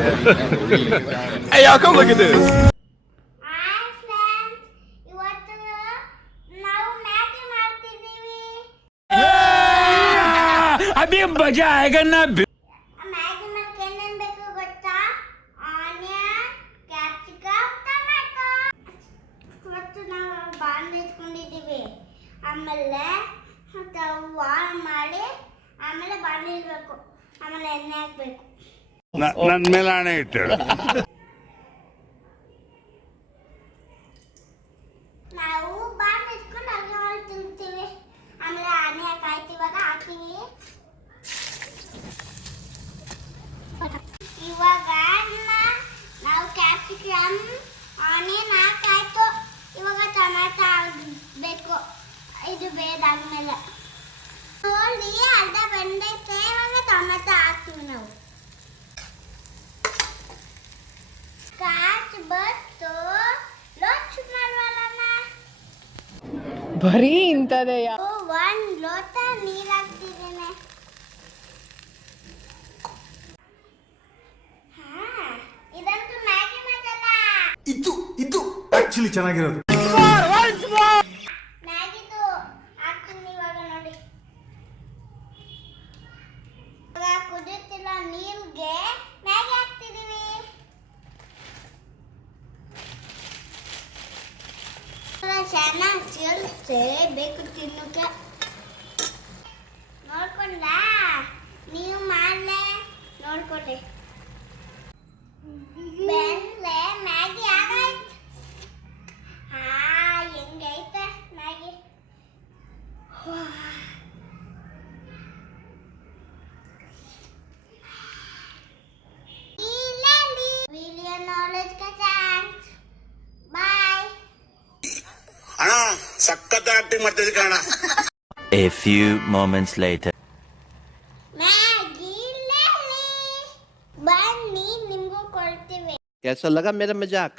Hey, y'all, come look at this. Hi friends, ಇವತ್ತು ನಾವು Maggi ಮಾಡ್ತಿದ್ದೀವಿ. अभी मजा आएगा ना. ಮ್ಯಾಗಿ ಮಾಡಕ್ಕೆ ಏನೇನು ಬೇಕು ಗೊತ್ತಾ? Onion, capsicum, tomato. ಇವತ್ತು ನಾವು ಬಾಂಡ್ ಇಟ್ಕೊಂಡಿದ್ದೀವಿ. ಆಮೇಲೆ ಸ್ಟವ್ ಆನ್ ಮಾಡಿ ಆಮೇಲೆ ಬಾಂಡ್ ಇಡಬೇಕು. ಆಮೇಲೆ ಎಣ್ಣೆ ಹಾಕಬೇಕು. ನನ್ನ ಮೇಲೆ ಹಣೆ ಇಟ್ಟಳು. ನಾವು ಬಾಂಡ್ ಇಟ್ಕೊಂಡು ಅಡುಗೆ ಮಾಡಿ ತಿಂತೀವಿ. ಆಮೇಲೆ ಆನೆ ಹಾಕಾಯ್ತು, ಇವಾಗ ಹಾಕ್ತೀವಿ. ಇವಾಗ ನಾವು ಕ್ಯಾಪ್ಸಿಕಮ್ ಆನಿಯನ್ ಹಾಕಾಯ್ತು. ಇವಾಗ ಟೊಮ್ಯಾಟೊ ಹಾಕಬೇಕು. ಇದು ಬೇದಾದ್ಮೇಲೆ ನೋಡಿ ಅರ್ಧ ಬೆಂದೈತೆ. ಇವಾಗ ಟೊಮ್ಯಾಟೊ ಹಾಕ್ತೀವಿ ನಾವು. ಕಾಚ್ ಬತ್ತು ಲೋಚ್ ಮಾಡವಲ್ಲಮ್ಮ. ಬರೀ ಇಂಥದೆಯ. ಒಂದ್ ಲೋಟ ನೀರ್ ಹಾಕ್ತಿದ್ದೇನೆ. ಇದಂತೂ ಮ್ಯಾಗಿ ಮಸಾಲ. ಇದು ಆಕ್ಚುಲಿ ಚೆನ್ನಾಗಿರೋದು. ಮ್ಯಾಗಿದು ಹಾಕ್ತೀನಿ ಇವಾಗ ನೋಡಿ. ಇವಾಗ ಕುದಿಯುತ್ತಿಲ್ಲ ನೀರ್ಗೆ ಮ್ಯಾಗಿ ಹಾಕ್ತಿದೀವಿ. ಚೆನ್ನಾಗಿ ಸೇರಿಸೆ ಬೇಕು ತಿನ್ನೋಕೆ. ನೋಡ್ಕೊಂಡ ನೀವು ಮಾಡ್ಲೆ ನೋಡ್ಕೊಂಡೆ ಬೆಂದ್ರೆ ಮ್ಯಾಗಿ ಆಗಾಯ್ತು. ಹೆಂಗೈತೆ ಮ್ಯಾಗಿ. ವಿಡಿಯೋ ನಾಲೆಜ್ಗೆ ಥ್ಯಾಂಕ್ಸ್. ಬಾಯ್. ಅಣ್ಣ ಸಖತ್ ಆಕ್ಟಿಂಗ್ ಮಾಡ್ತಿದ್ದೆ ಕಣ. A few moments later. Maggi ಬನ್ನಿ ನಿಮ್ಗೂ ಕೊಡ್ತೀವಿ. कैसा लगा मेरा मजाक?